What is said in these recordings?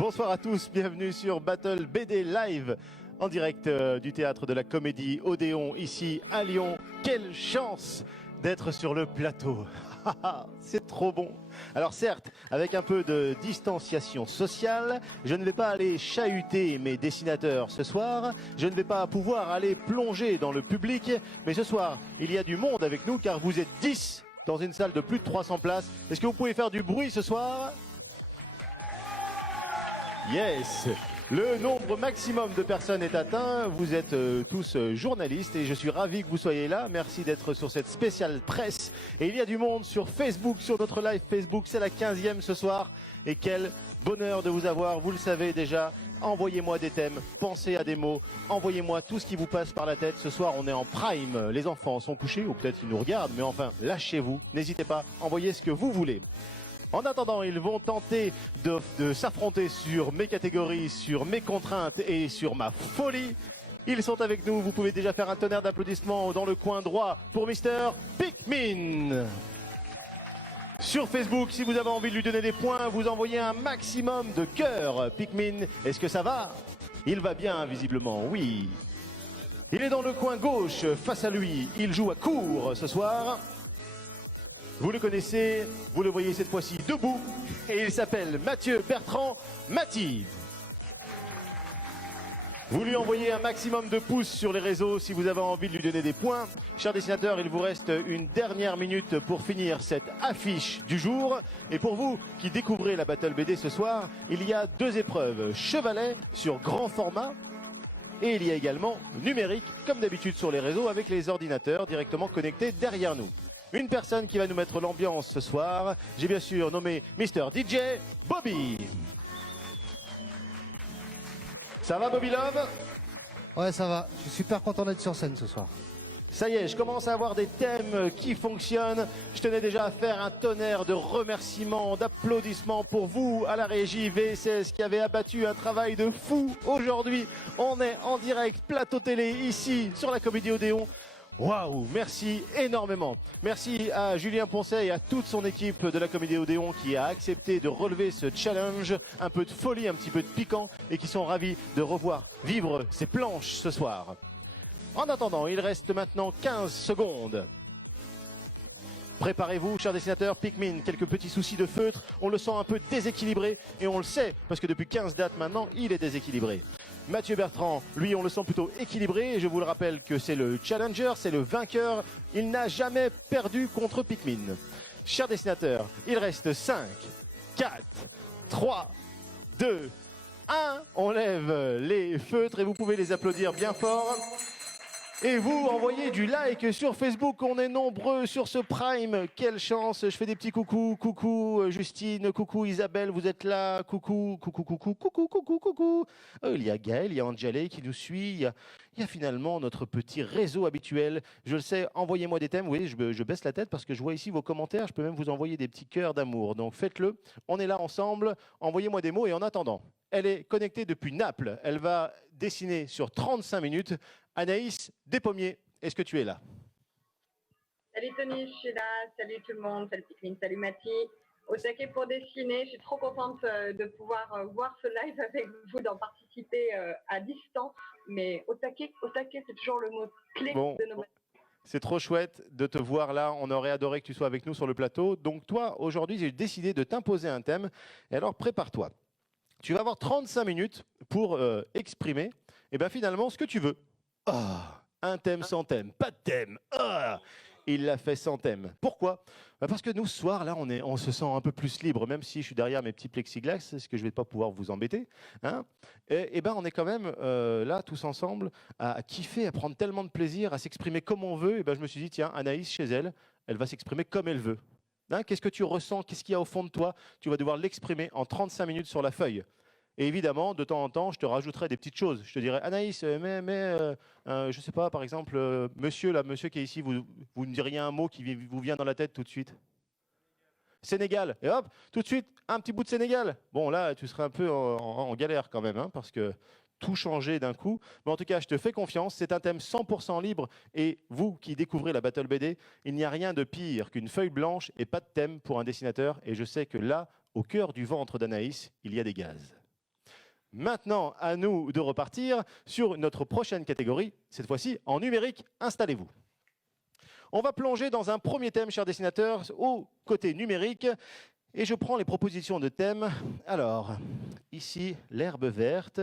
Bonsoir à tous, bienvenue sur Battle BD Live en direct du théâtre de la Comédie Odéon ici à Lyon. Quelle chance d'être sur le plateau. C'est trop bon. Alors certes, avec un peu de distanciation sociale, je ne vais pas aller chahuter mes dessinateurs ce soir, je ne vais pas pouvoir aller plonger dans le public, mais ce soir, il y a du monde avec nous car vous êtes 10 dans une salle de plus de 300 places. Est-ce que vous pouvez faire du bruit ce soir ? Yes! Le nombre maximum de personnes est atteint. Vous êtes tous journalistes et je suis ravi que vous soyez là. Merci d'être sur cette spéciale presse. Et il y a du monde sur Facebook, sur notre live Facebook. C'est la 15e ce soir. Et quel bonheur de vous avoir. Vous le savez déjà. Envoyez-moi des thèmes, pensez à des mots. Envoyez-moi tout ce qui vous passe par la tête. Ce soir, on est en prime. Les enfants sont couchés ou peut-être ils nous regardent. Mais enfin, lâchez-vous. N'hésitez pas. Envoyez ce que vous voulez. En attendant, ils vont tenter de s'affronter sur mes catégories, sur mes contraintes et sur ma folie. Ils sont avec nous, vous pouvez déjà faire un tonnerre d'applaudissements dans le coin droit pour Mr. Pikmin. Sur Facebook, si vous avez envie de lui donner des points, vous envoyez un maximum de cœur. Pikmin, est-ce que ça va? Il va bien, visiblement, oui. Il est dans le coin gauche, face à lui, il joue à court ce soir. Vous le connaissez, vous le voyez cette fois-ci debout, et il s'appelle Mathieu Bertrand Maty. Vous lui envoyez un maximum de pouces sur les réseaux si vous avez envie de lui donner des points. Chers dessinateurs, il vous reste une dernière minute pour finir cette affiche du jour. Et pour vous qui découvrez la Battle BD ce soir, il y a deux épreuves. Chevalet sur grand format. Et il y a également numérique, comme d'habitude sur les réseaux, avec les ordinateurs directement connectés derrière nous. Une personne qui va nous mettre l'ambiance ce soir, j'ai bien sûr nommé Mr. DJ Bobby. Ça va Bobby Love? Ouais, ça va. Je suis super content d'être sur scène ce soir. Ça y est, je commence à avoir des thèmes qui fonctionnent. Je tenais déjà à faire un tonnerre de remerciements, d'applaudissements pour vous à la régie VSS qui avait abattu un travail de fou. Aujourd'hui, on est en direct, plateau télé, ici, sur la Comédie Odéon. Waouh, merci énormément. Merci à Julien Poncet et à toute son équipe de la Comédie Odéon qui a accepté de relever ce challenge. Un peu de folie, un petit peu de piquant et qui sont ravis de revoir vivre ces planches ce soir. En attendant, il reste maintenant 15 secondes. Préparez-vous, chers dessinateurs, Pikmin, quelques petits soucis de feutre, on le sent un peu déséquilibré et on le sait parce que depuis 15 dates maintenant, il est déséquilibré. Mathieu Bertrand, lui, on le sent plutôt équilibré et je vous le rappelle que c'est le challenger, c'est le vainqueur, il n'a jamais perdu contre Pikmin. Chers dessinateurs, il reste 5, 4, 3, 2, 1, on lève les feutres et vous pouvez les applaudir bien fort. Et vous envoyez du like sur Facebook, on est nombreux sur ce Prime, quelle chance, je fais des petits coucous, coucou Justine, coucou Isabelle, vous êtes là, coucou. Il y a Gaël, il y a Angela qui nous suit, il y a finalement notre petit réseau habituel, je le sais, envoyez-moi des thèmes, oui, je baisse la tête parce que je vois ici vos commentaires, je peux même vous envoyer des petits cœurs d'amour, donc faites-le, on est là ensemble, envoyez-moi des mots et en attendant. Elle est connectée depuis Naples. Elle va dessiner sur 35 minutes. Anaïs Despommiers, est-ce que tu es là? Salut Tony, je suis là. Salut tout le monde. Salut Pikmin, salut Maty. Au taquet pour dessiner. Je suis trop contente de pouvoir voir ce live avec vous, d'en participer à distance. Mais au taquet, c'est toujours le mot clé de nos... C'est trop chouette de te voir là. On aurait adoré que tu sois avec nous sur le plateau. Donc toi, aujourd'hui, j'ai décidé de t'imposer un thème. Et alors, prépare-toi. Tu vas avoir 35 minutes pour exprimer, et bien finalement, ce que tu veux. Un thème sans thème, pas de thème. Il l'a fait sans thème. Pourquoi? Parce que nous, ce soir, là, on se sent un peu plus libre, même si je suis derrière mes petits plexiglas, c'est ce que je ne vais pas pouvoir vous embêter. Hein, et ben, on est quand même là, tous ensemble, à kiffer, à prendre tellement de plaisir, à s'exprimer comme on veut. Et ben, je me suis dit, tiens, Anaïs, chez elle, elle va s'exprimer comme elle veut. Hein, qu'est-ce que tu ressens? Qu'est-ce qu'il y a au fond de toi? Tu vas devoir l'exprimer en 35 minutes sur la feuille. Et évidemment, de temps en temps, je te rajouterai des petites choses. Je te dirai, Anaïs, je sais pas, par exemple, monsieur qui est ici, vous me diriez un mot qui vous vient dans la tête tout de suite. Sénégal. Et hop, tout de suite, un petit bout de Sénégal. Bon, là, tu serais un peu en galère quand même, hein, parce que tout changer d'un coup. Mais en tout cas, je te fais confiance. C'est un thème 100% libre. Et vous qui découvrez la Battle BD, il n'y a rien de pire qu'une feuille blanche et pas de thème pour un dessinateur. Et je sais que là, au cœur du ventre d'Anaïs, il y a des gaz. Maintenant, à nous de repartir sur notre prochaine catégorie, cette fois-ci en numérique. Installez-vous. On va plonger dans un premier thème, chers dessinateurs, au côté numérique. Et je prends les propositions de thèmes. Alors, ici, l'herbe verte.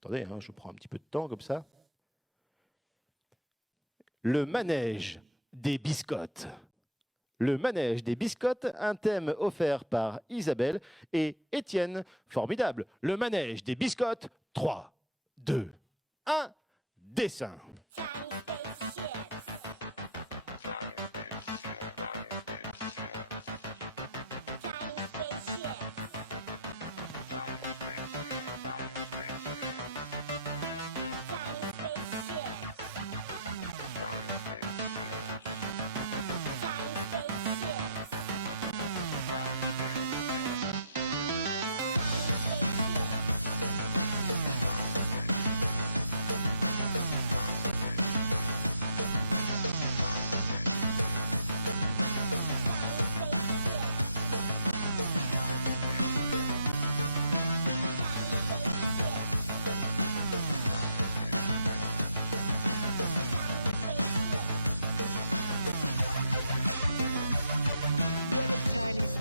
Attendez, hein, je prends un petit peu de temps comme ça. Le manège des biscottes. Le manège des biscottes, un thème offert par Isabelle et Étienne. Formidable. Le manège des biscottes. 3, 2, 1. Dessin.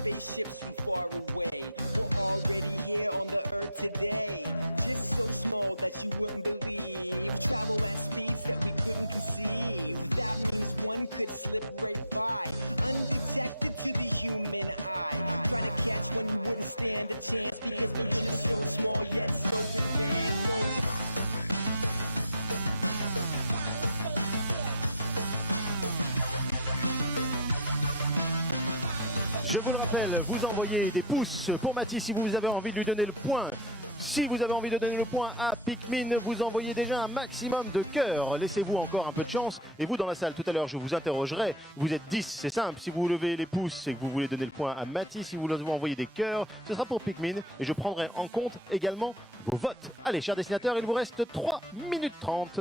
Spaceships from far away. We're already here on the earth today. Just so small that you wouldn't believe. Travel at speeds that we couldn't conceive. That means one could slip right by, undetected to the human eye. Try to catch one you wouldn't stand a chance, because they're just so small yet so advanced. So je vous le rappelle, vous envoyez des pouces pour Mathis si vous avez envie de lui donner le point. Si vous avez envie de donner le point à Pikmin, vous envoyez déjà un maximum de cœurs. Laissez-vous encore un peu de chance. Et vous dans la salle, tout à l'heure, je vous interrogerai. Vous êtes 10, c'est simple. Si vous levez les pouces, c'est que vous voulez donner le point à Mathis. Si vous envoyez des cœurs, ce sera pour Pikmin. Et je prendrai en compte également vos votes. Allez, chers dessinateurs, il vous reste 3 minutes 30.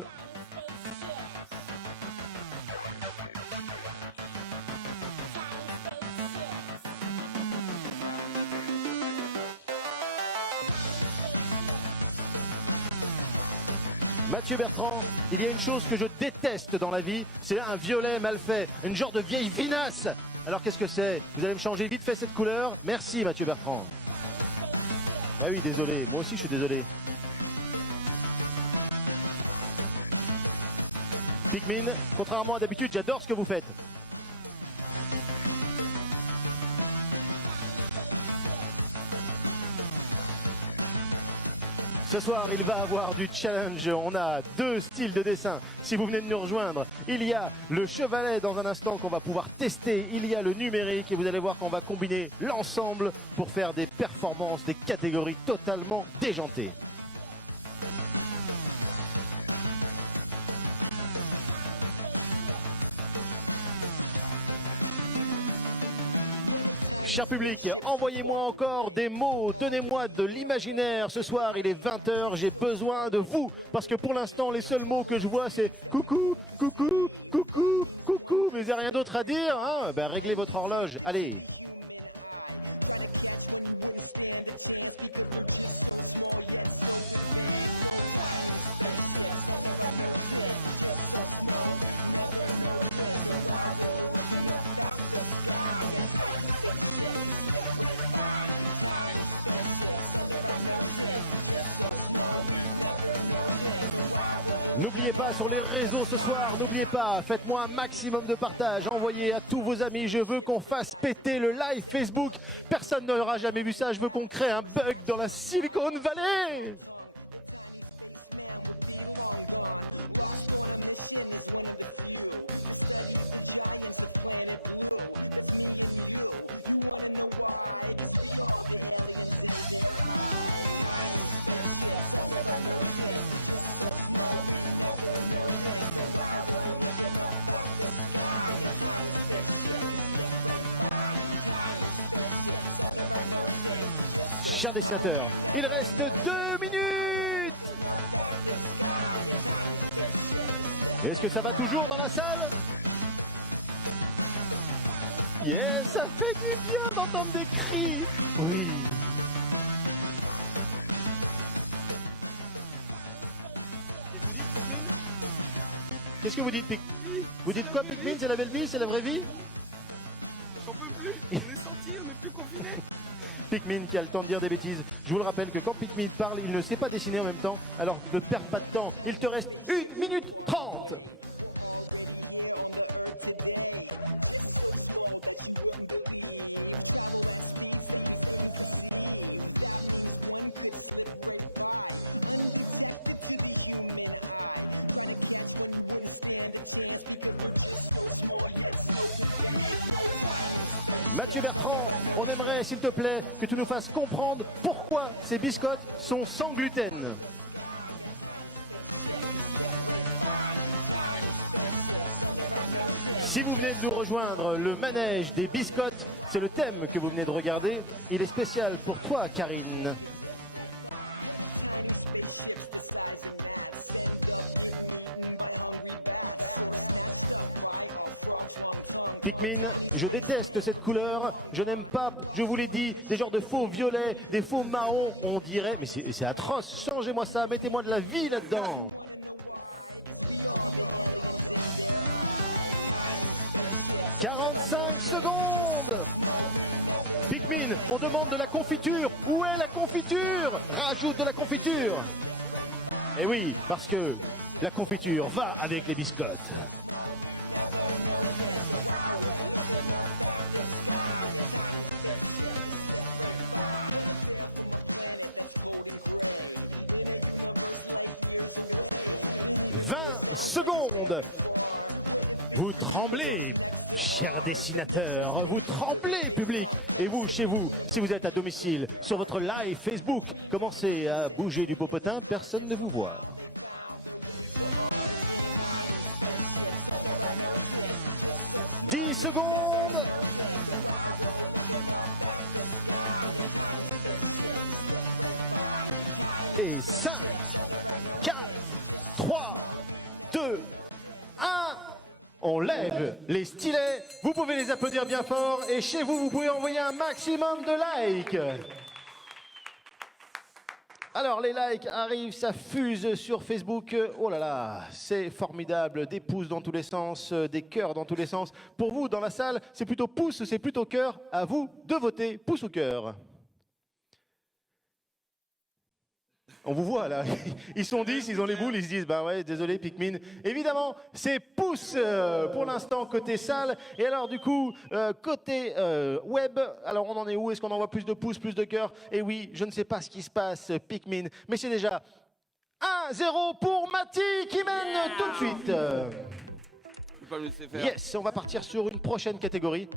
Mathieu Bertrand, il y a une chose que je déteste dans la vie, c'est un violet mal fait, une genre de vieille vinasse. Alors qu'est-ce que c'est? Vous allez me changer vite fait cette couleur? Merci Mathieu Bertrand. Ah oui, désolé, moi aussi je suis désolé. Pikmin, contrairement à d'habitude, j'adore ce que vous faites. Ce soir, il va avoir du challenge. On a 2 styles de dessin. Si vous venez de nous rejoindre, il y a le chevalet dans un instant qu'on va pouvoir tester. Il y a le numérique et vous allez voir qu'on va combiner l'ensemble pour faire des performances, des catégories totalement déjantées. Cher public, envoyez-moi encore des mots, donnez-moi de l'imaginaire. Ce soir, il est 20h, j'ai besoin de vous. Parce que pour l'instant, les seuls mots que je vois, c'est coucou, coucou, coucou, coucou. Mais il n'y a rien d'autre à dire, hein? Ben, réglez votre horloge, allez. Try to catch when you wouldn't stand a chance, because they're just so small yet so advanced. So tiny spaceships under our noses, just so small we'd never notice. And while we're looking up at the sky, a tiny spaceship can slip right by. Tiny spaceships under our noses, just so small we'd never notice. And while we're N'oubliez pas sur les réseaux ce soir, n'oubliez pas, faites-moi un maximum de partage, envoyez à tous vos amis, je veux qu'on fasse péter le live Facebook. Personne n'aura jamais vu ça, je veux qu'on crée un bug dans la Silicon Valley. the tiny spaceman would be long gone. Lost on a mission as one of the few to study the giants of planet Blue. That's me and you. You wanna know why? 'Cause we all the aliens in their eye. Tiny spaceships under our noses, just so small we never noticed. And while we're looking up at the sky, a tiny spaceship can slip right by. Tiny spaceships under our noses, just so Chers dessinateurs, il reste 2 minutes. up at the sky, a tiny spaceship can slip. Est-ce que ça va toujours dans la salle? Yes, ça fait du bien d'entendre des cris. Oui. Qu'est-ce que vous dites, Pikmin? Vous dites quoi, Pikmin? C'est la belle vie? C'est la vraie vie? Pikmin qui a le temps de dire des bêtises. Je vous le rappelle que quand Pikmin parle, il ne sait pas dessiner en même temps. Alors ne perds pas de temps. Il te reste 1 minute 30. We're already here on the earth today. Just so small that you wouldn't believe. Travel at speeds that you couldn't conceive. That means one could slip right by, undetected to the human eye. Try to catch one, you wouldn't stand a chance because they're just so small yet so advanced. No time. Mathieu Bertrand, on aimerait, s'il te plaît, que tu nous fasses comprendre pourquoi ces biscottes sont sans gluten. Si vous venez de nous rejoindre, le manège des biscottes, c'est le thème que vous venez de regarder. Il est spécial pour toi, Karine. Tiny spaceships the size of gnats end up getting eaten by hungry bats or snatched up by a frog's long tongue. Pikmin, je déteste cette couleur, je n'aime pas, je vous l'ai dit, des genres de faux violets, des faux marrons, on dirait, mais c'est atroce, changez-moi ça, mettez-moi de la vie là-dedans. 45 secondes. Pikmin, on demande de la confiture. Où est la confiture? Rajoute de la confiture. Et oui, parce que la confiture va avec les biscottes. From a planet that's cold and gray in a universe light years away. 20 secondes. Vous tremblez, cher dessinateur, vous tremblez, public. Et vous, chez vous, si vous êtes à domicile, sur votre live Facebook, commencez à bouger du popotin, personne ne vous voit. 10 secondes. Et 5, 4, 3, 2, 1. On lève les stylets. Vous pouvez les applaudir bien fort. Et chez vous, vous pouvez envoyer un maximum de likes. Alors, les likes arrivent, ça fuse sur Facebook. Oh là là, c'est formidable. Des pouces dans tous les sens, des cœurs dans tous les sens. Pour vous, dans la salle, c'est plutôt pouce ou c'est plutôt cœur? À vous de voter, pouce ou cœur. On vous voit là, ils sont 10, ils ont les boules, ils se disent bah ouais désolé Pikmin. Évidemment c'est pouce pour l'instant côté salle. Et alors du coup côté web, alors on en est où? Est-ce qu'on envoie plus de pouces, plus de cœurs? Et oui, je ne sais pas ce qui se passe Pikmin, mais c'est déjà 1-0 pour Mati qui mène tout de suite. Yes, on va partir sur une prochaine catégorie.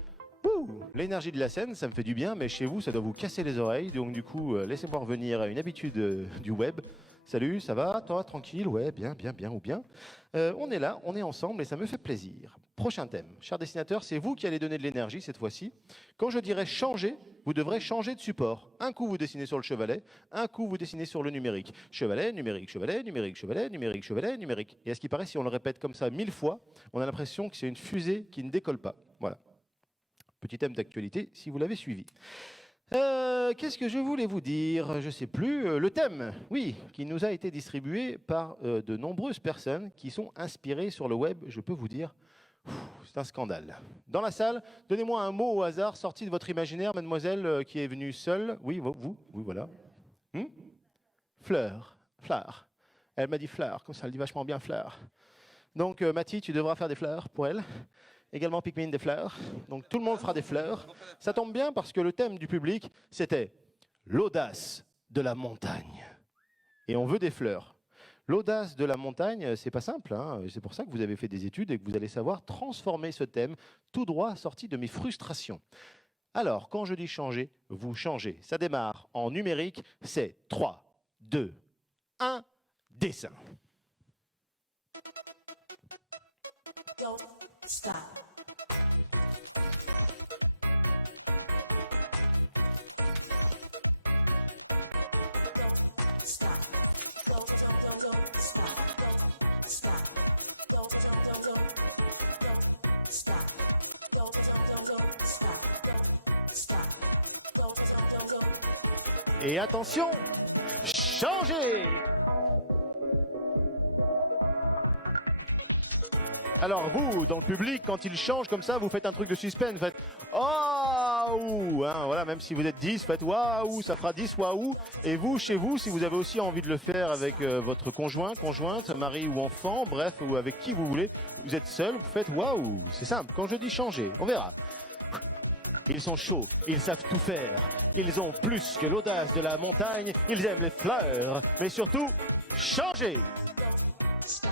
L'énergie de la scène, ça me fait du bien, mais chez vous, ça doit vous casser les oreilles. Donc du coup, laissez-moi revenir à une habitude du web. Salut, ça va? Toi, tranquille? Ouais, bien, ou bien. On est là, on est ensemble et ça me fait plaisir. Prochain thème. Cher dessinateur, c'est vous qui allez donner de l'énergie cette fois-ci. Quand je dirai changer, vous devrez changer de support. Un coup, vous dessinez sur le chevalet, un coup, vous dessinez sur le numérique. Chevalet, numérique, chevalet, numérique, chevalet, numérique, chevalet, numérique. Et à ce qui paraît, si on le répète comme ça 1000 fois, on a l'impression que c'est une fusée qui ne décolle pas. Voilà. Petit thème d'actualité, si vous l'avez suivi. Qu'est-ce que je voulais vous dire? Je ne sais plus. Le thème, oui, qui nous a été distribué par de nombreuses personnes qui sont inspirées sur le web. Je peux vous dire, c'est un scandale. Dans la salle, donnez-moi un mot au hasard sorti de votre imaginaire, mademoiselle qui est venue seule. Oui, vous, oui, voilà. Fleur, fleur. Elle m'a dit fleur, comme ça elle dit vachement bien fleur. Donc Mathie, tu devras faire des fleurs pour elle. Également Pikmin, des fleurs. Donc tout le monde fera des fleurs. Ça tombe bien parce que le thème du public, c'était l'audace de la montagne. Et on veut des fleurs. L'audace de la montagne, c'est pas simple. Hein. C'est pour ça que vous avez fait des études et que vous allez savoir transformer ce thème tout droit sorti de mes frustrations. Alors, quand je dis changer, vous changez. Ça démarre en numérique, c'est 3, 2, 1, dessin. Don't stop. Don't stop. Don't stop. Don't stop. Don't stop. Don't stop. Et attention, changez. Alors vous, dans le public, quand il change comme ça, vous faites un truc de suspense, vous faites waouh, hein, voilà, même si vous êtes 10, faites waouh, ça fera 10 waouh. Et vous, chez vous, si vous avez aussi envie de le faire avec votre conjoint, conjointe, mari ou enfant, bref, ou avec qui vous voulez, vous êtes seul, vous faites waouh. C'est simple, quand je dis changer, on verra. Ils sont chauds, ils savent tout faire, ils ont plus que l'audace de la montagne, ils aiment les fleurs, mais surtout, changer. Stop.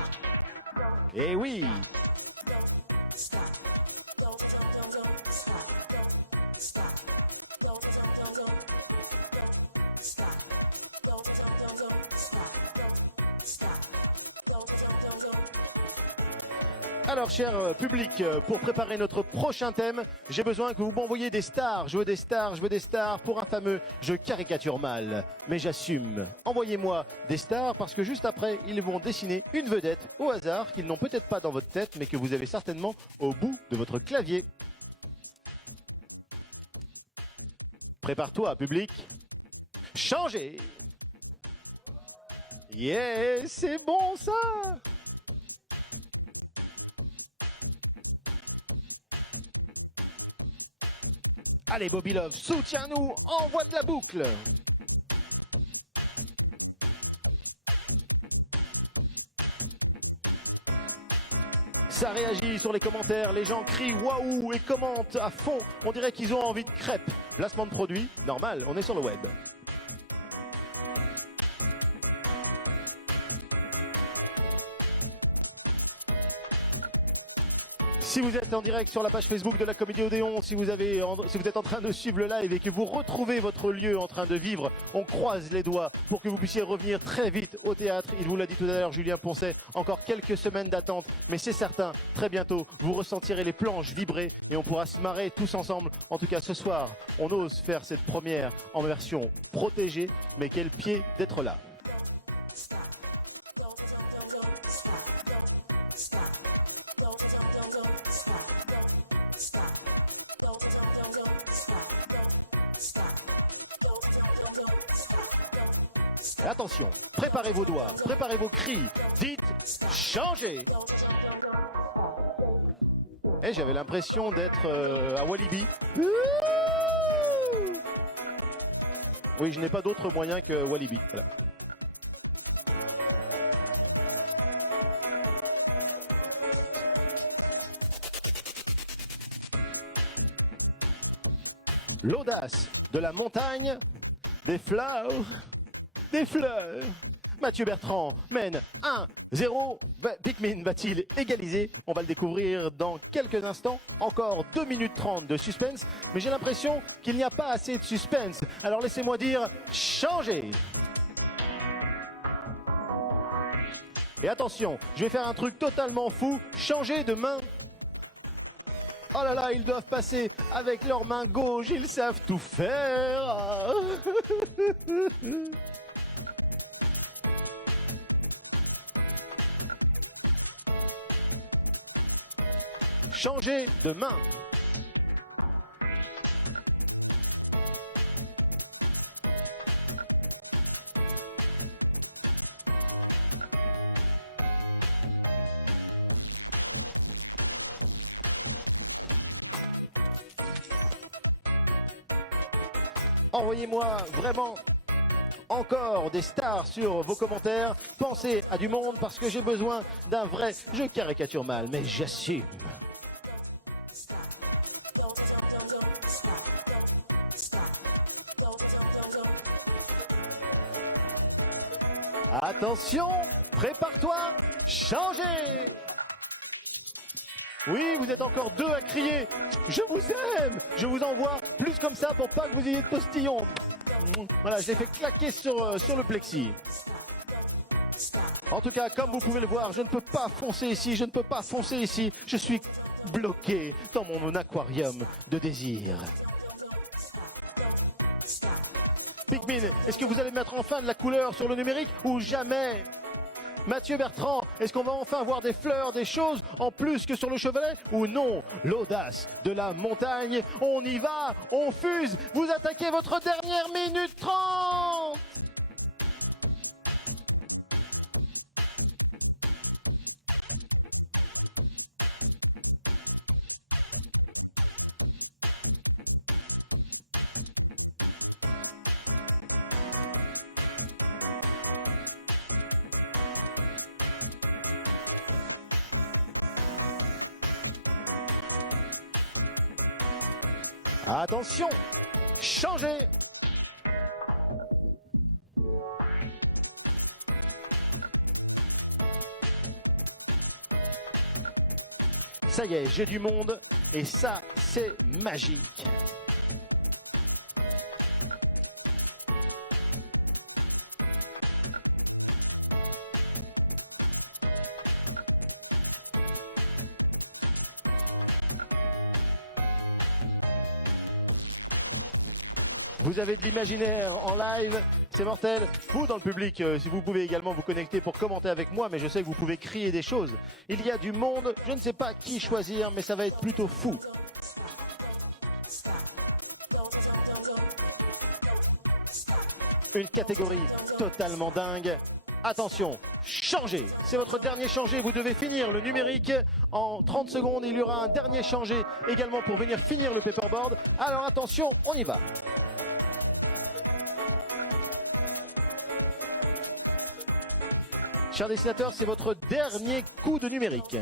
Et oui. Don't stop. Don't stop. Don't stop. Don't stop. Don't stop. Alors, cher public, pour préparer notre prochain thème, j'ai besoin que vous m'envoyiez des stars. Je veux des stars, je veux des stars pour un fameux Je caricature mal, mais j'assume. Envoyez-moi des stars parce que juste après, ils vont dessiner une vedette au hasard qu'ils n'ont peut-être pas dans votre tête, mais que vous avez certainement au bout de votre clavier. Prépare-toi, public. Changez. Yeah, c'est bon ça. Allez Bobby Love, soutiens-nous, envoie de la boucle. Ça réagit sur les commentaires, les gens crient waouh et commentent à fond. On dirait qu'ils ont envie de crêpes. Placement de produit, normal, on est sur le web. Si vous êtes en direct sur la page Facebook de la Comédie Odéon, si vous êtes en train de suivre le live et que vous retrouvez votre lieu en train de vivre, on croise les doigts pour que vous puissiez revenir très vite au théâtre. Il vous l'a dit tout à l'heure, Julien Poncet, encore quelques semaines d'attente, mais c'est certain, très bientôt, vous ressentirez les planches vibrer et on pourra se marrer tous ensemble. En tout cas, ce soir, on ose faire cette première en version protégée, mais quel pied d'être là. Attention, préparez vos doigts, préparez vos cris, dites changez. Et j'avais l'impression d'être à Walibi. Oui, je n'ai pas d'autre moyen que Walibi. Voilà. L'audace de la montagne, des fleurs, des fleurs. Mathieu Bertrand mène 1-0. Pikmin va-t-il égaliser? On va le découvrir dans quelques instants. Encore 2 minutes 30 de suspense, mais j'ai l'impression qu'il n'y a pas assez de suspense. Alors laissez-moi dire, changez. Et attention, je vais faire un truc totalement fou, changer de main. Oh là là, ils doivent passer avec leurs mains gauche, ils savent tout faire. Changer de main. Envoyez-moi vraiment encore des stars sur vos commentaires. Pensez à du monde parce que j'ai besoin d'un vrai Je caricature mal, mais j'assume. Attention, prépare-toi, changez. Oui, vous êtes encore 2 à crier. Je vous aime. Je vous envoie plus comme ça pour pas que vous ayez de postillons. Voilà, je l'ai fait claquer sur le plexi. En tout cas, comme vous pouvez le voir, je ne peux pas foncer ici, je ne peux pas foncer ici. Je suis bloqué dans mon aquarium de désir. Pikmin, est-ce que vous allez mettre enfin de la couleur sur le numérique ou jamais? Mathieu Bertrand, est-ce qu'on va enfin voir des fleurs, des choses en plus que sur le chevalet ou non? L'audace de la montagne, on y va, on fuse, vous attaquez votre dernière minute 30. Attention, changez. Ça y est, j'ai du monde et ça, c'est magique. Vous avez de l'imaginaire en live, c'est mortel. Vous dans le public, si vous pouvez également vous connecter pour commenter avec moi, mais je sais que vous pouvez crier des choses. Il y a du monde, je ne sais pas qui choisir, mais ça va être plutôt fou. Une catégorie totalement dingue. Attention, changez. C'est votre dernier changé. Vous devez finir le numérique en 30 secondes. Il y aura un dernier changé également pour venir finir le paperboard. Alors attention, on y va. Chers dessinateurs, c'est votre dernier coup de numérique.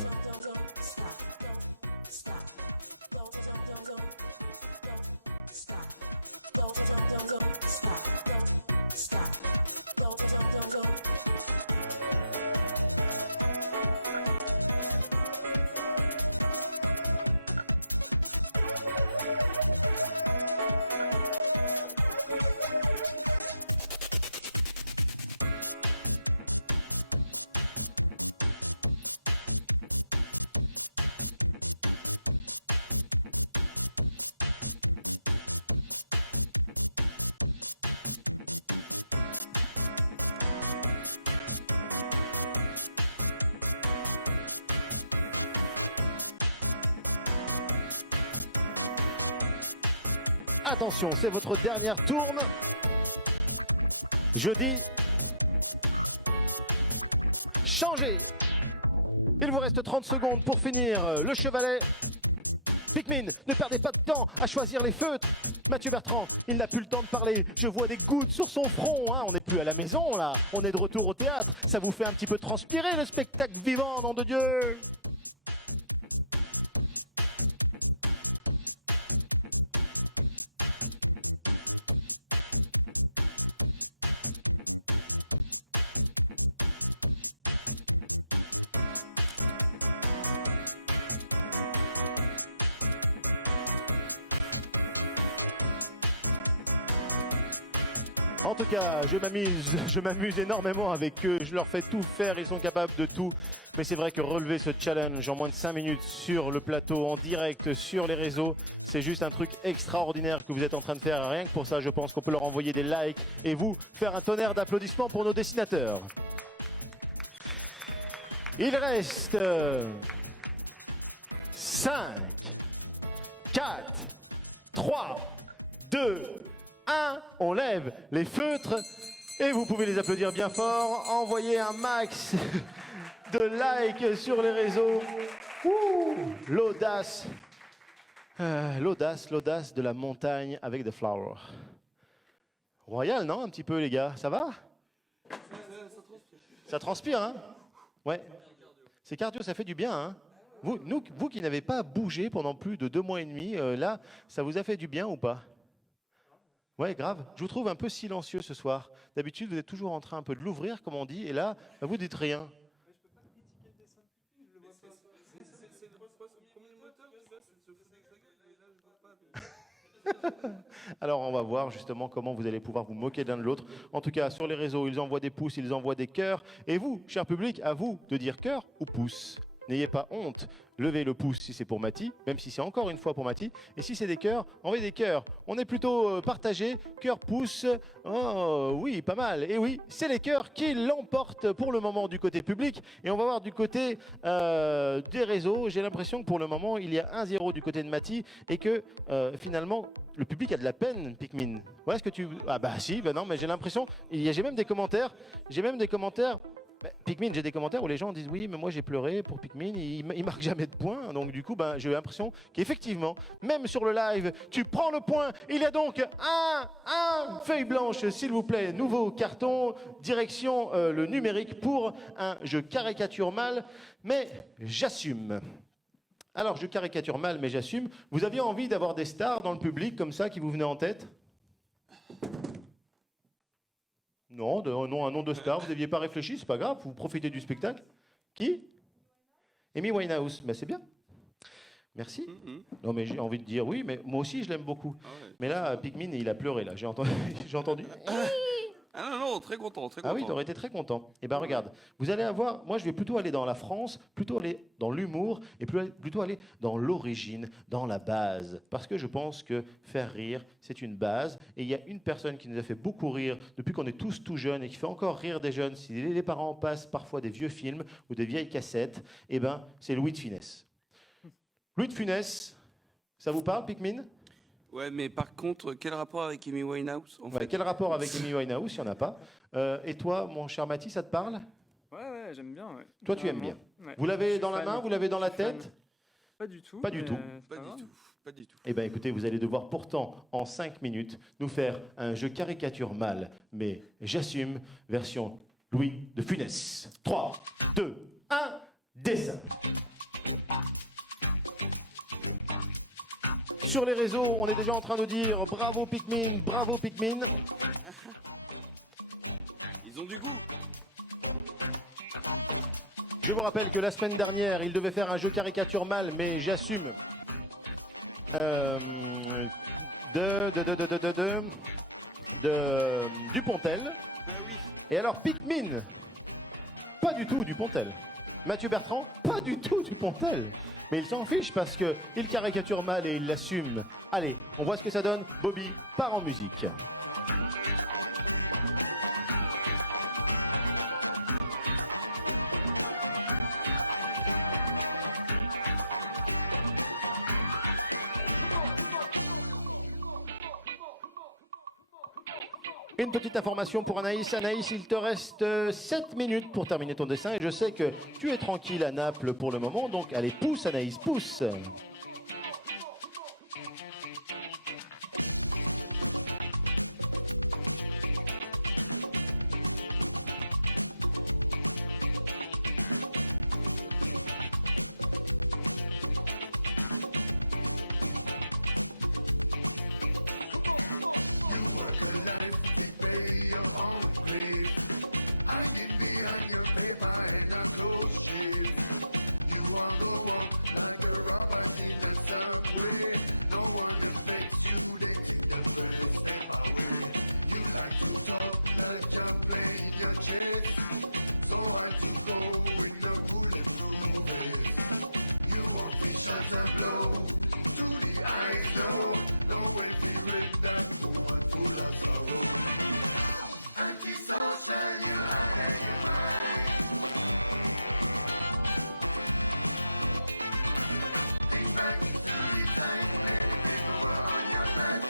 Attention, c'est votre dernière tourne. Je dis changez. Il vous reste 30 secondes pour finir le chevalet. Pikmin, ne perdez pas de temps à choisir les feutres. Mathieu Bertrand, il n'a plus le temps de parler. Je vois des gouttes sur son front. Hein. On n'est plus à la maison là. On est de retour au théâtre. Ça vous fait un petit peu transpirer le spectacle vivant, nom de Dieu. En tout cas, je m'amuse énormément avec eux, je leur fais tout faire, ils sont capables de tout. Mais c'est vrai que relever ce challenge en moins de 5 minutes sur le plateau, en direct, sur les réseaux, c'est juste un truc extraordinaire que vous êtes en train de faire. Rien que pour ça, je pense qu'on peut leur envoyer des likes et vous faire un tonnerre d'applaudissements pour nos dessinateurs. Il reste 5, 4, 3, 2, 1, on lève les feutres et vous pouvez les applaudir bien fort. Envoyez un max de likes sur les réseaux. Ouh, l'audace, l'audace de la montagne avec The Flower. Royal, non? Un petit peu, les gars. Ça va? Ça transpire, hein? Ouais. C'est cardio, ça fait du bien, hein? Vous qui n'avez pas bougé pendant plus de 2 mois et demi, là, ça vous a fait du bien ou pas? Ouais, grave. Je vous trouve un peu silencieux ce soir. D'habitude, vous êtes toujours en train un peu de l'ouvrir, comme on dit, et là, bah, vous dites rien. Je peux pas critiquer le dessin de Pipi, je le vois pas. Alors, on va voir justement comment vous allez pouvoir vous moquer l'un de l'autre. En tout cas, sur les réseaux, ils envoient des pouces, ils envoient des cœurs. Et vous, cher public, à vous de dire cœur ou pouce. N'ayez pas honte. Levez le pouce si c'est pour Mathie, même si c'est encore une fois pour Mathie. Et si c'est des cœurs, envoyez des cœurs. On est plutôt partagé. Cœur, pouce. Oh oui, pas mal. Et oui, c'est les cœurs qui l'emportent pour le moment du côté public. Et on va voir du côté des réseaux. J'ai l'impression que pour le moment, il y a 1-0 du côté de Mathie. Et que finalement, le public a de la peine, Pikmin. Ouais, est-ce que tu... Ah bah si, bah non, mais j'ai l'impression... J'ai même des commentaires. Bah, Pikmin, j'ai des commentaires où les gens disent oui, mais moi j'ai pleuré pour Pikmin, il marque jamais de points. Donc du coup, ben, j'ai l'impression qu'effectivement, même sur le live, tu prends le point. Il y a donc un feuille blanche, s'il vous plaît, nouveau carton, direction le numérique pour un je caricature mal, mais j'assume. Alors, je caricature mal, mais j'assume. Vous aviez envie d'avoir des stars dans le public, comme ça, qui vous venaient en tête? Non, non, un nom de star, vous n'aviez pas réfléchi, c'est pas grave, vous profitez du spectacle. Qui? Amy Winehouse, mais c'est bien. Merci. Non, mais j'ai envie de dire oui, mais moi aussi, je l'aime beaucoup. Mais là, Pikmin, il a pleuré, là, j'ai entendu. J'ai entendu. Ah non, non, très content, très content. Ah oui, t'aurais été très content. Eh bien, regarde, vous allez avoir... Moi, je vais plutôt aller dans la France, plutôt aller dans l'humour et plutôt aller dans l'origine, dans la base. Parce que je pense que faire rire, c'est une base. Et il y a une personne qui nous a fait beaucoup rire depuis qu'on est tous tout jeunes et qui fait encore rire des jeunes. Si les parents passent parfois des vieux films ou des vieilles cassettes, eh ben, c'est Louis de Funès. Louis de Funès, ça vous parle, Pikmin? Ouais, mais par contre, quel rapport avec Amy Winehouse en Ouais, fait quel rapport avec Amy Winehouse? Il n'y en a pas. Et toi, mon cher Mathis, ça te parle? Ouais, j'aime bien. Ouais. Toi, tu aimes bien. Ouais. Vous Je l'avez suis dans la fan. main? Vous l'avez dans la Je suis fan. tête? Pas du tout. Pas du mais, tout. c'est pas grave. Pas du tout. Eh bien, écoutez, vous allez devoir pourtant, en 5 minutes, nous faire un jeu caricature mal, mais j'assume, version Louis de Funès. 3, 2, 1, dessin. Sur les réseaux, on est déjà en train de dire bravo Pikmin, bravo Pikmin. Ils ont du goût. Je vous rappelle que la semaine dernière, il devait faire un jeu caricature mal, mais j'assume. Dupontel. Et alors Pikmin, pas du tout Dupontel. Mathieu Bertrand, pas du tout Dupontel. Mais il s'en fiche parce qu'il caricature mal et il l'assume. Allez, on voit ce que ça donne. Bobby part en musique. Une petite information pour Anaïs. Anaïs, il te reste 7 minutes pour terminer ton dessin. Et je sais que tu es tranquille à Naples pour le moment. Donc allez, pousse Anaïs, pousse. You work a life to pay your own grave. Hiding behind your paper in a close shave. You want to walk like a robot in a subway. No one affects you, they take the first step away. You like to talk like you're playing your chess. So hard to go when the bulletproof is. You want fish on the blow, to the eyes low. No way to rid them, to one full of sorrow. Antisocial, you hide. Think back to the time when the people were on your back.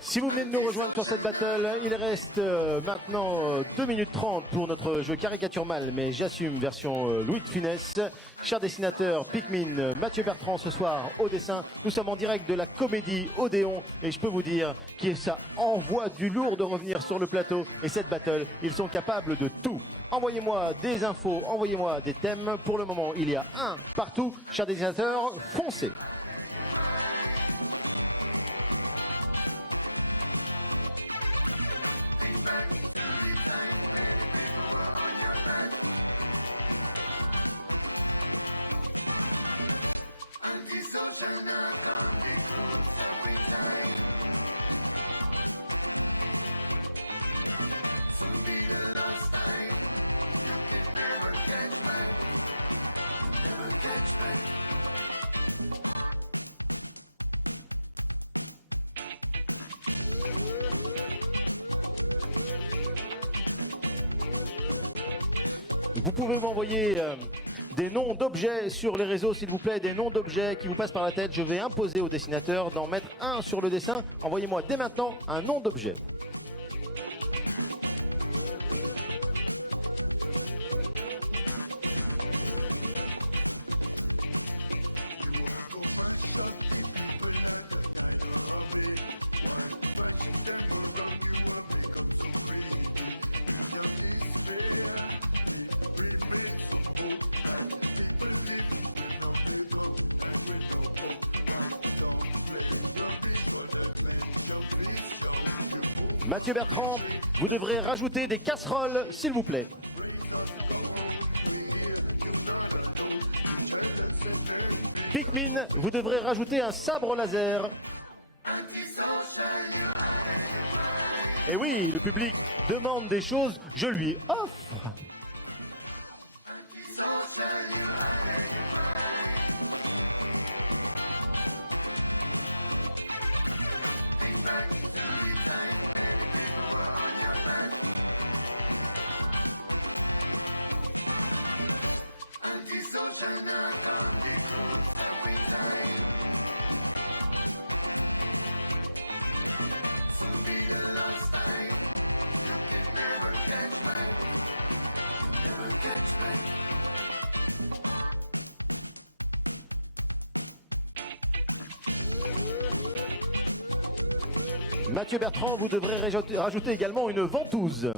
Si vous venez de nous rejoindre pour cette battle, il reste maintenant 2 minutes 30 pour notre jeu caricature mal, mais j'assume version Louis de Funès. Cher dessinateur Pikmin, Mathieu Bertrand ce soir au dessin. Nous sommes en direct de la comédie Odéon et je peux vous dire que ça envoie du lourd de revenir sur le plateau. Et cette battle, ils sont capables de tout. Envoyez-moi des infos, envoyez-moi des thèmes. Pour le moment, il y a un partout. Cher dessinateur, foncez. Think back to the time when the people were on your back. Antisocial now come the cruise every time. Soon be the last time. You can never catch me. Never catch me. Vous pouvez m'envoyer des noms d'objets sur les réseaux, s'il vous plaît, des noms d'objets qui vous passent par la tête. Je vais imposer au dessinateur d'en mettre un sur le dessin. Envoyez-moi dès maintenant un nom d'objet. You wanna go mash up the people like a dino hobby. While bashing them around, you will become so greedy. In your despair, it remains so Mathieu Bertrand, vous devrez rajouter des casseroles, s'il vous plaît. Raise up, come on, we here, you're not alone. You jealous and envious. Pikmin, vous devrez rajouter un sabre laser. Antisocial, Et oui, le public demande des choses, je lui offre. antisocial, think back to the time when the people were on your back. Antisocial, now come the cruel springtime. Soon be the last time. You can never catch mine. Never catch mine. Mathieu Bertrand, vous devrez rajouter également une ventouse. You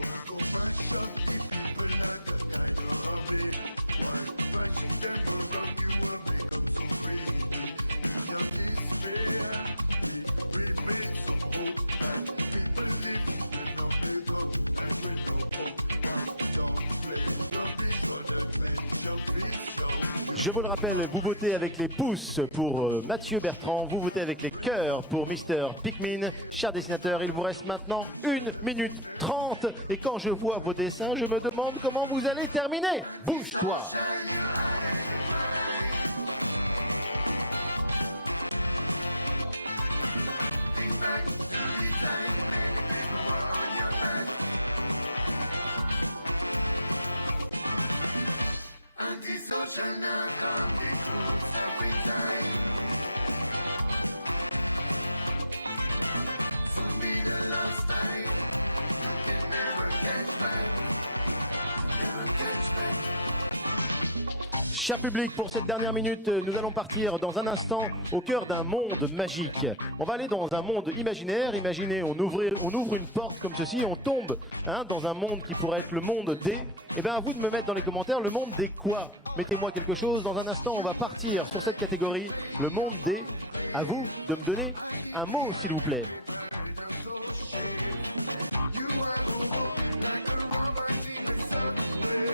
are go mash up the people like a kind of hobby. While bashing them around, you will become so greedy. You young despair, it remains some hope that people live with no makeup and with no hope. Don't play rubbish for the adventure, please show. Je vous le rappelle, vous votez avec les pouces pour Mathieu Bertrand, vous votez avec les cœurs pour Mister Pikmin. Cher dessinateur, il vous reste maintenant 1 minute 30. Et quand je vois vos dessins, je me demande comment vous allez terminer. Bouge-toi. Think back to the time when the people were on your back. Antisocial, now come the cruel springtime. Soon be the last time. You can never catch mine. Never catch mine. Cher public, pour cette dernière minute, nous allons partir dans un instant au cœur d'un monde magique. On va aller dans un monde imaginaire. Imaginez, on ouvre une porte comme ceci, on tombe dans un monde qui pourrait être le monde des... Eh bien, à vous de me mettre dans les commentaires le monde des quoi. Mettez-moi quelque chose. Dans un instant, on va partir sur cette catégorie, le monde des... À vous de me donner un mot, s'il vous plaît. You are the one like a robot in the subway.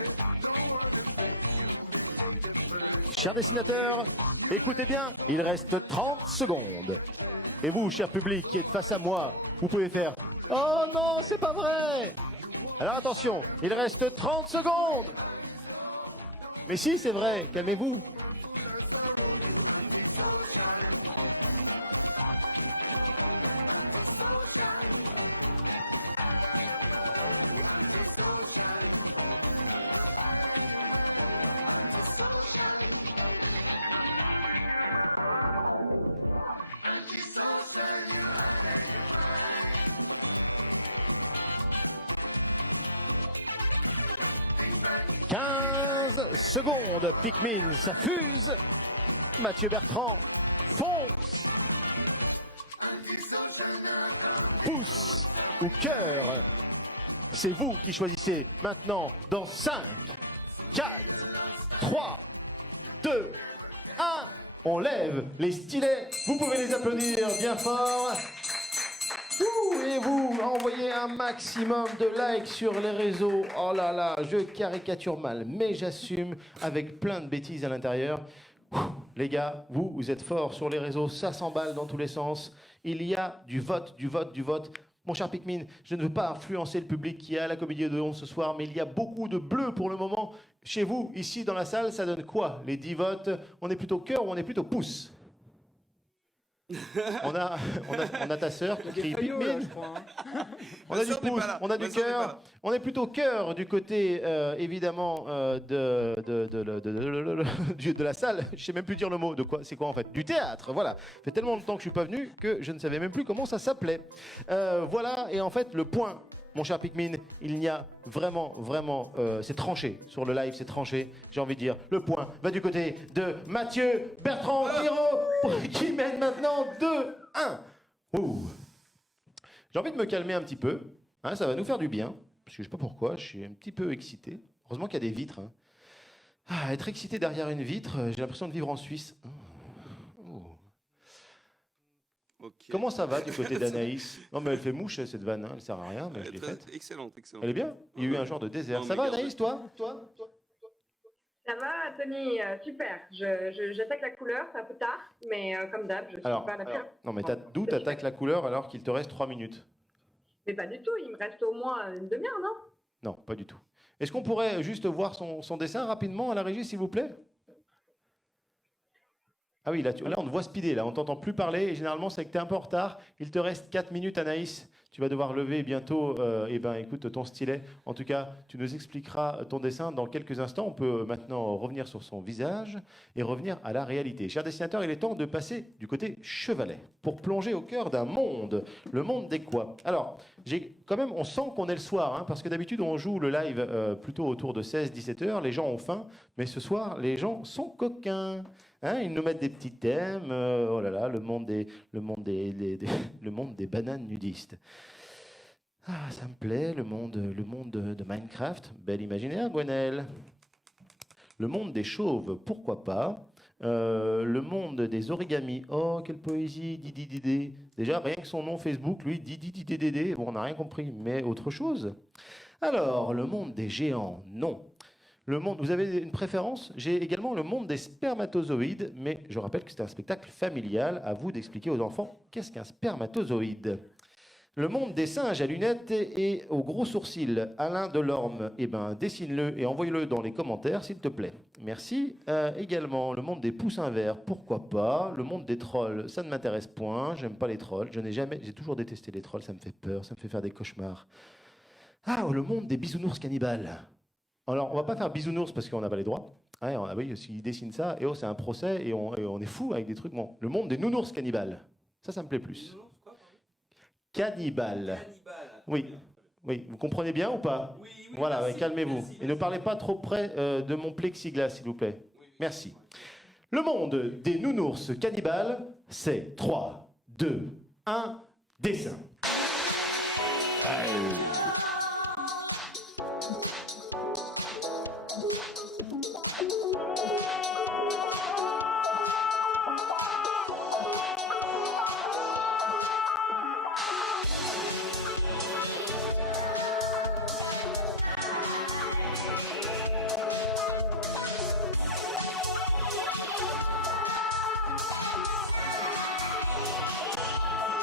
Don't wanna fix you, they take the first. Chers dessinateurs, écoutez bien, il reste 30 secondes. Et vous, cher public, qui êtes face à moi, vous pouvez faire « Oh non, c'est pas vrai !» Alors attention, il reste 30 secondes. Mais si, c'est vrai, calmez-vous. Antisocial. Antisocial. Antisocial. Antisocial. Antisocial. 15 secondes, Pikmin, ça fuse. Mathieu Bertrand, fonce. Antisocial, now come the Pouce ou cœur. C'est vous qui choisissez maintenant dans 5, 4, 3, 2, 1. On lève les stylets. Vous pouvez les applaudir bien fort. Ouh, et vous envoyez un maximum de likes sur les réseaux. Oh là là, je caricature mal, mais j'assume avec plein de bêtises à l'intérieur. Ouh, les gars, vous êtes forts sur les réseaux, ça s'emballe dans tous les sens. Il y a du vote, du vote, du vote. Mon cher Pikmin, je ne veux pas influencer le public qui est à la Comédie de 11 ce soir, mais il y a beaucoup de bleus pour le moment. Chez vous, ici dans la salle, ça donne quoi? Les 10 votes, on est plutôt cœur ou on est plutôt pouce? On a ta sœur qui crie Fayot, là, Pikmin. je crois. Hein. On a du sœur n'est pouce, pas là. on a du Ma sœur n'est pas cœur. là. On est plutôt cœur du côté, évidemment, de la salle. Je sais même plus dire le mot. De quoi? C'est quoi en fait? Du théâtre. Voilà. Ça fait tellement longtemps que je suis pas venu que je ne savais même plus comment ça s'appelait. Voilà. Et en fait, le point, mon cher Pikmin, il n'y a vraiment, c'est tranché sur le live, c'est tranché. J'ai envie de dire, le point va du côté de Mathieu Bertrand Guiraud qui mène maintenant 2-1. Ouh. J'ai envie de me calmer un petit peu, ça va nous faire du bien, parce que je sais pas pourquoi, je suis un petit peu excité. Heureusement qu'il y a des vitres. Être excité derrière une vitre, j'ai l'impression de vivre en Suisse. Oh. Ok. Comment ça va du côté d'Anaïs? Non, mais elle fait mouche cette vanne, hein, elle sert à rien, mais je l'ai faite. Excellente, excellente. Elle est bien? Il y a eu un genre de désert. Non, Ça mais va garde- Anaïs, toi? Ça va, Tony? Super. J'attaque la couleur, c'est un peu tard, mais comme d'hab, je suis Alors, pas à la pire. non, mais d'où t'attaques la couleur alors qu'il te reste 3 minutes? Mais pas du tout, il me reste au moins une demi-heure, non? Non, pas du tout. Est-ce qu'on pourrait juste voir son dessin rapidement à la régie, s'il vous plaît? Ah oui, là, là, on te voit speeder, là, on t'entend plus parler, et généralement, c'est que tu es un peu en retard. Il te reste 4 minutes, Anaïs. Tu vas devoir lever bientôt, écoute, ton stylet. En tout cas, tu nous expliqueras ton dessin dans quelques instants. On peut maintenant revenir sur son visage et revenir à la réalité. Chers dessinateurs, il est temps de passer du côté chevalet pour plonger au cœur d'un monde, le monde des quoi. Alors, quand même, on sent qu'on est le soir, hein, parce que d'habitude, on joue le live plutôt autour de 16-17 heures. Les gens ont faim, mais ce soir, les gens sont coquins. Hein, ils nous mettent des petits thèmes, oh là là, le monde des bananes nudistes. Ah, ça me plaît, le monde de Minecraft, bel imaginaire, Gwenelle. Le monde des chauves, pourquoi pas. Le monde des origamis, oh, quelle poésie, Didi. Déjà, rien que son nom Facebook, lui, Didi, bon, on n'a rien compris, mais autre chose. Alors, le monde des géants, non. Le monde, vous avez une préférence? J'ai également le monde des spermatozoïdes, mais je rappelle que c'est un spectacle familial. À vous d'expliquer aux enfants qu'est-ce qu'un spermatozoïde. Le monde des singes à lunettes et aux gros sourcils. Alain Delorme, dessine-le et envoie-le dans les commentaires, s'il te plaît. Merci. Également, le monde des poussins verts, pourquoi pas. Le monde des trolls, ça ne m'intéresse point. J'aime pas les trolls. J'ai toujours détesté les trolls, ça me fait peur, ça me fait faire des cauchemars. Ah, le monde des bisounours cannibales. Alors, on va pas faire bisounours parce qu'on n'a pas les droits. Ah oui, s'ils dessinent ça, et c'est un procès et on est fou avec des trucs. Bon, le monde des nounours cannibales. Ça me plaît plus. Cannibales. Oui, vous comprenez bien ou pas? Oui, voilà, merci, calmez-vous. merci, Et ne parlez pas trop près de mon plexiglas, s'il vous plaît. Merci. Le monde des nounours cannibales, c'est 3, 2, 1, dessin.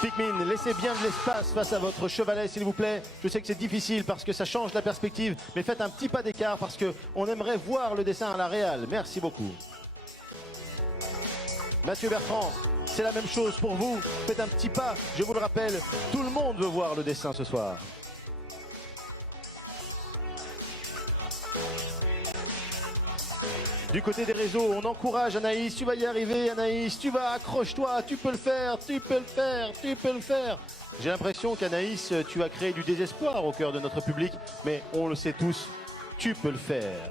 Pikmin, laissez bien de l'espace face à votre chevalet, s'il vous plaît. Je sais que c'est difficile parce que ça change la perspective, mais faites un petit pas d'écart parce qu'on aimerait voir le dessin à la réal. Merci beaucoup. Mathieu Bertrand, c'est la même chose pour vous. Faites un petit pas, je vous le rappelle, tout le monde veut voir le dessin ce soir. Du côté des réseaux, on encourage Anaïs, tu vas y arriver Anaïs, tu vas, accroche-toi, tu peux le faire, tu peux le faire, tu peux le faire. J'ai l'impression qu'Anaïs, tu as créé du désespoir au cœur de notre public, mais on le sait tous, tu peux le faire.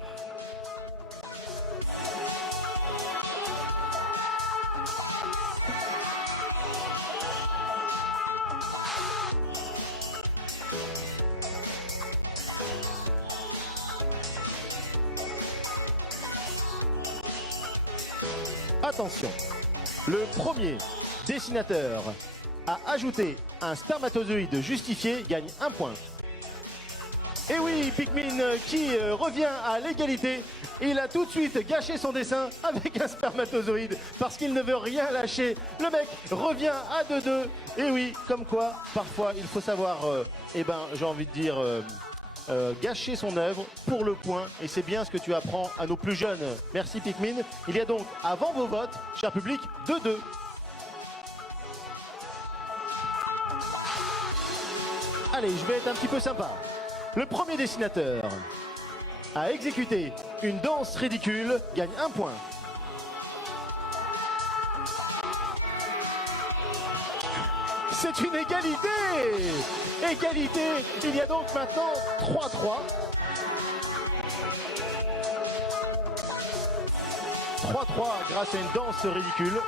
Attention, le premier dessinateur à ajouter un spermatozoïde justifié gagne 1 point. Et oui, Pikmin qui revient à l'égalité, il a tout de suite gâché son dessin avec un spermatozoïde parce qu'il ne veut rien lâcher. Le mec revient à 2-2. Et oui, comme quoi, parfois, il faut savoir, j'ai envie de dire... gâcher son œuvre pour le point, et c'est bien ce que tu apprends à nos plus jeunes. Merci Pikmin. Il y a donc, avant vos votes, cher public, 2-2. Allez, je vais être un petit peu sympa. Le premier dessinateur à exécuter une danse ridicule gagne 1 point. C'est une égalité! Égalité! Il y a donc maintenant 3-3. 3-3 grâce à une danse ridicule.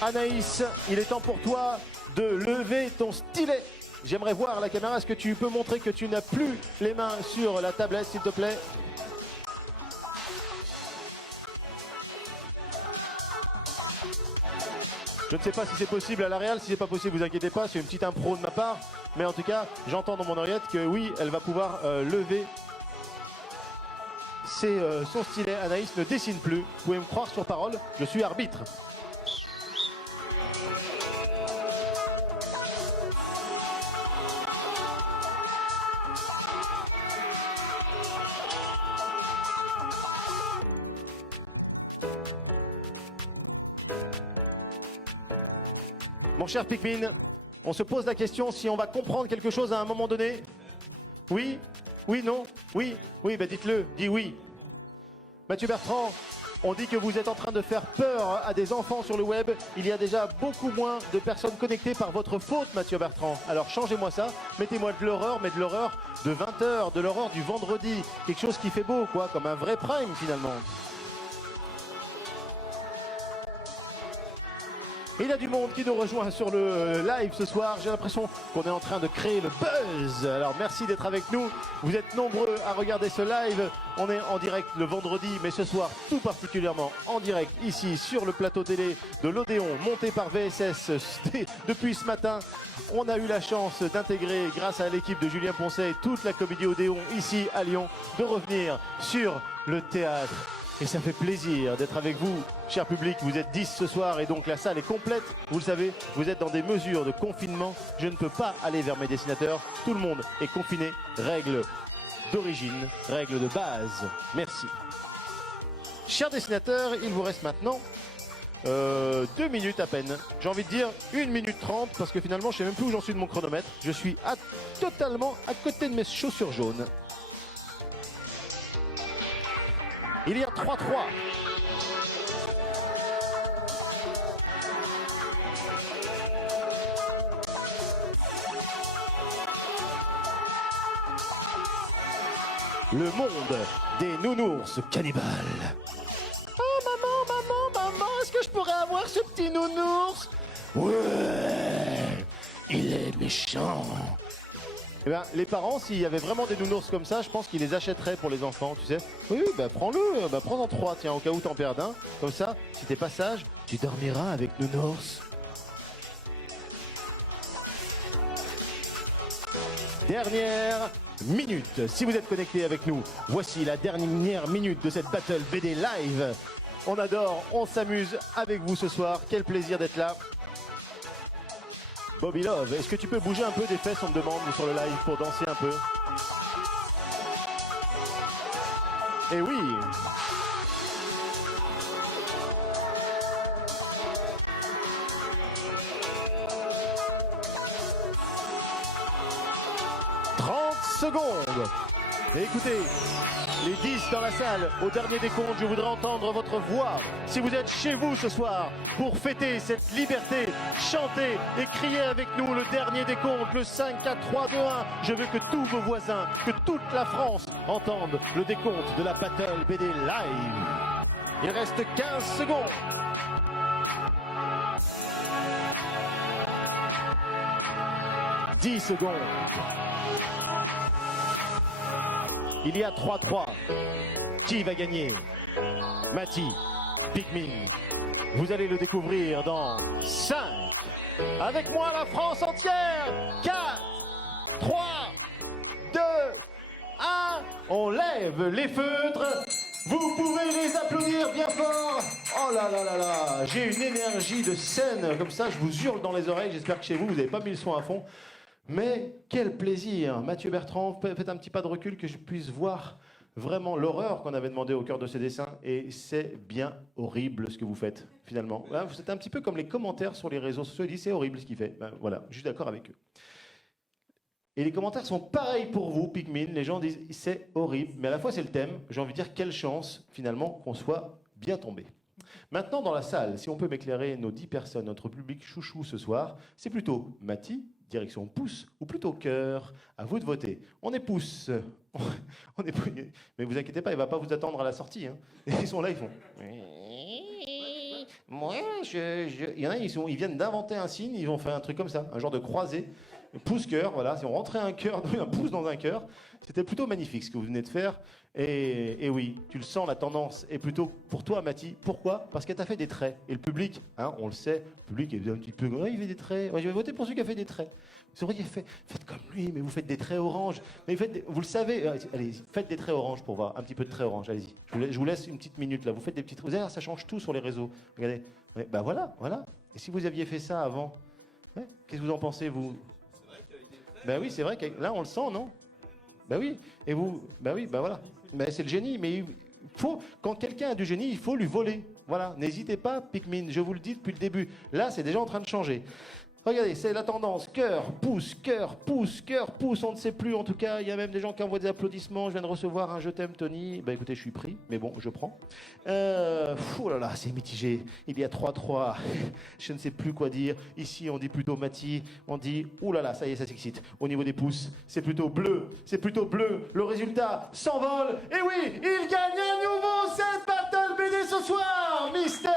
Anaïs, il est temps pour toi de lever ton stylet. J'aimerais voir la caméra, est-ce que tu peux montrer que tu n'as plus les mains sur la tablette, s'il te plaît? Je ne sais pas si c'est possible à la réal, si c'est pas possible, vous inquiétez pas, c'est une petite impro de ma part. Mais en tout cas, j'entends dans mon oreillette que oui, elle va pouvoir lever son stylet. Anaïs ne dessine plus, vous pouvez me croire sur parole, je suis arbitre. Mon cher Pikmin, on se pose la question si on va comprendre quelque chose à un moment donné. Oui? Oui, non? Oui? Oui, bah dites-le, dis oui. Mathieu Bertrand, on dit que vous êtes en train de faire peur à des enfants sur le web. Il y a déjà beaucoup moins de personnes connectées par votre faute, Mathieu Bertrand. Alors changez-moi ça, mettez-moi de l'horreur, mais de l'horreur de 20h, de l'horreur du vendredi. Quelque chose qui fait beau, quoi, comme un vrai prime finalement. Il y a du monde qui nous rejoint sur le live ce soir. J'ai l'impression qu'on est en train de créer le buzz. Alors merci d'être avec nous. Vous êtes nombreux à regarder ce live. On est en direct le vendredi, mais ce soir tout particulièrement en direct ici sur le plateau télé de l'Odéon, monté par VSS. Depuis ce matin, on a eu la chance d'intégrer, grâce à l'équipe de Julien Poncet, toute la comédie Odéon ici à Lyon, de revenir sur le théâtre. Et ça me fait plaisir d'être avec vous, cher public. Vous êtes 10 ce soir et donc la salle est complète. Vous le savez, vous êtes dans des mesures de confinement. Je ne peux pas aller vers mes dessinateurs. Tout le monde est confiné. Règle d'origine, règle de base. Merci. Chers dessinateurs, il vous reste maintenant 2 minutes à peine. J'ai envie de dire 1 minute 30 parce que finalement, je ne sais même plus où j'en suis de mon chronomètre. Je suis totalement à côté de mes chaussures jaunes. Il y a 3-3. Le monde des nounours cannibales. Oh maman, est-ce que je pourrais avoir ce petit nounours? Ouais, il est méchant. Eh bien, les parents, s'il y avait vraiment des nounours comme ça, je pense qu'ils les achèteraient pour les enfants, tu sais. Oui, bah prends-le, bah prends-en 3, tiens, au cas où t'en perds un. Comme ça, si t'es pas sage, tu dormiras avec nounours. Dernière minute. Si vous êtes connecté avec nous, voici la dernière minute de cette Battle BD live. On adore, on s'amuse avec vous ce soir. Quel plaisir d'être là. Bobby Love, est-ce que tu peux bouger un peu des fesses, on me demande sur le live, pour danser un peu? Eh oui! Secondes. Et écoutez, les 10 dans la salle, au dernier décompte, je voudrais entendre votre voix. Si vous êtes chez vous ce soir, pour fêter cette liberté, chantez et criez avec nous le dernier décompte, le 5, 4, 3, 2, 1. Je veux que tous vos voisins, que toute la France entende le décompte de la Battle BD Live. Il reste 15 secondes. « 10 secondes. Il y a 3-3. Qui va gagner? Mati, Pikmin. Vous allez le découvrir dans 5. Avec moi la France entière. 4, 3, 2, 1. On lève les feutres. Vous pouvez les applaudir bien fort. Oh là là là là. J'ai une énergie de scène. Comme ça, je vous hurle dans les oreilles. J'espère que chez vous, vous n'avez pas mis le son à fond. Mais quel plaisir. Mathieu Bertrand, faites un petit pas de recul que je puisse voir vraiment l'horreur qu'on avait demandé au cœur de ces dessins. Et c'est bien horrible ce que vous faites, finalement. Vous êtes un petit peu comme les commentaires sur les réseaux sociaux. Ils disent c'est horrible ce qu'il fait. Ben, voilà, je suis d'accord avec eux. Et les commentaires sont pareils pour vous, Pikmin. Les gens disent c'est horrible. Mais à la fois, c'est le thème. J'ai envie de dire quelle chance, finalement, qu'on soit bien tombé. Maintenant, dans la salle, si on peut m'éclairer nos 10 personnes, notre public chouchou ce soir, c'est plutôt Mati, direction pouce, ou plutôt cœur. À vous de voter. On est pouce. On est... Mais vous inquiétez pas, il ne va pas vous attendre à la sortie. Hein. Ils sont là, ils font... Ouais, il y en a, ils viennent d'inventer un signe, ils vont faire un truc comme ça, un genre de croisé. Pouce-cœur, voilà, si on rentrait un cœur, un pouce dans un cœur, c'était plutôt magnifique ce que vous venez de faire. Et oui, tu le sens, la tendance est plutôt pour toi, Mathie. Pourquoi? Parce qu'elle t'a fait des traits. Et le public, hein, on le sait, le public est un petit peu gros, il fait des traits. Ouais, je vais voter pour celui qui a fait des traits. C'est vrai qu'il fait, faites comme lui, mais vous faites des traits orange. Mais vous le savez, allez, faites des traits orange pour voir, un petit peu de traits orange, allez-y. Je vous laisse une petite minute là, vous faites des petites... Vous allez voir, ça change tout sur les réseaux. Regardez, ouais, bah voilà. Et si vous aviez fait ça avant, ouais, qu'est-ce que vous en pensez, vous? Ben oui, c'est vrai que là, on le sent, non? Ben oui. Et vous? Ben oui, ben voilà. Ben c'est le génie, mais il faut, quand quelqu'un a du génie, il faut lui voler. Voilà, n'hésitez pas, Pikmin, je vous le dis depuis le début. Là, c'est déjà en train de changer. Regardez, c'est la tendance. Cœur, pouce, on ne sait plus. En tout cas, il y a même des gens qui envoient des applaudissements. Je viens de recevoir un je t'aime, Tony. Ben écoutez, je suis pris, mais bon, je prends. Oh là là, c'est mitigé. Il y a 3-3. Je ne sais plus quoi dire. Ici, on dit plutôt Mathie. On dit, ouh là là, ça y est, ça s'excite. Au niveau des pouces, c'est plutôt bleu. Le résultat s'envole. Et oui, il gagne à nouveau cette Battle BD ce soir. Mister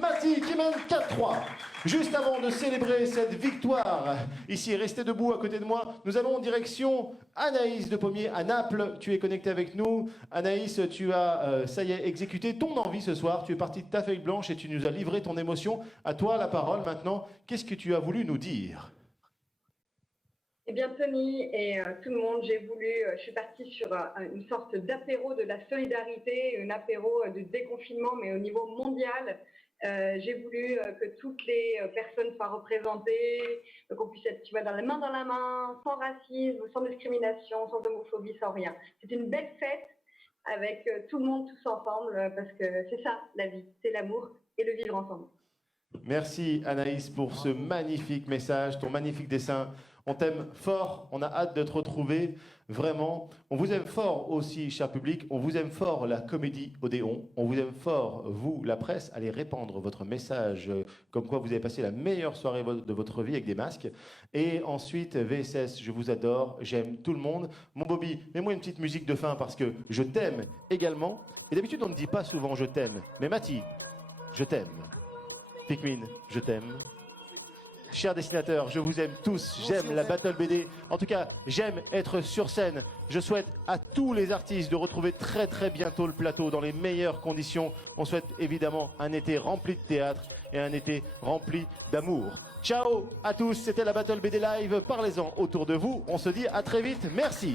Mathie qui mène 4-3. Juste avant de célébrer cette victoire, ici, restez debout à côté de moi, nous allons en direction Anaïs de Pommier à Naples. Tu es connectée avec nous. Anaïs, tu as, ça y est, exécuté ton envie ce soir. Tu es partie de ta feuille blanche et tu nous as livré ton émotion. À toi la parole maintenant. Qu'est-ce que tu as voulu nous dire? Eh bien, Tony et tout le monde, je suis partie sur une sorte d'apéro de la solidarité, un apéro de déconfinement, mais au niveau mondial. J'ai voulu que toutes les personnes soient représentées, qu'on puisse être, tu vois, dans la main, sans racisme, sans discrimination, sans homophobie, sans rien. C'est une belle fête avec tout le monde, tous ensemble, parce que c'est ça, la vie, c'est l'amour et le vivre ensemble. Merci Anaïs pour ce magnifique message, ton magnifique dessin. On t'aime fort, on a hâte de te retrouver, vraiment. On vous aime fort aussi, cher public, on vous aime fort la comédie Odéon, on vous aime fort, vous, la presse, allez répandre votre message, comme quoi vous avez passé la meilleure soirée de votre vie avec des masques. Et ensuite, VSS, je vous adore, j'aime tout le monde. Mon Bobby, mets-moi une petite musique de fin parce que je t'aime également. Et d'habitude, on ne dit pas souvent je t'aime, mais Mathie, je t'aime. Pikmin, je t'aime. Chers dessinateurs, je vous aime tous, j'aime la Battle BD. En tout cas, j'aime être sur scène. Je souhaite à tous les artistes de retrouver très très bientôt le plateau dans les meilleures conditions. On souhaite évidemment un été rempli de théâtre et un été rempli d'amour. Ciao à tous, c'était la Battle BD Live. Parlez-en autour de vous. On se dit à très vite. Merci.